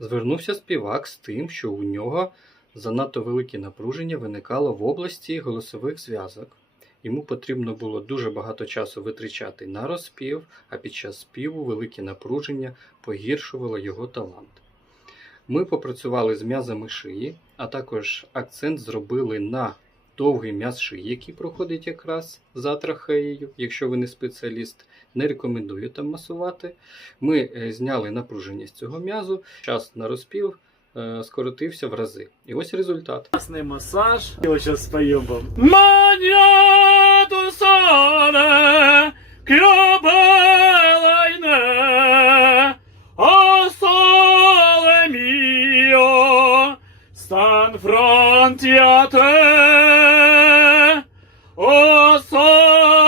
Звернувся співак з тим, що у нього занадто велике напруження виникало в області голосових зв'язок. Йому потрібно було дуже багато часу витрачати на розпів, а під час співу велике напруження погіршувало його талант. Ми попрацювали з м'язами шиї, а також акцент зробили на довгий м'яз шиї, який проходить якраз за трахеєю. Якщо ви не спеціаліст, не рекомендую там масувати. Ми е, зняли напруження з цього м'язу, час на розпів е, скоротився в рази. І ось результат. Классный массаж. Его сейчас споем вам. Мания ту соле, кьобелайне, о соле мio, so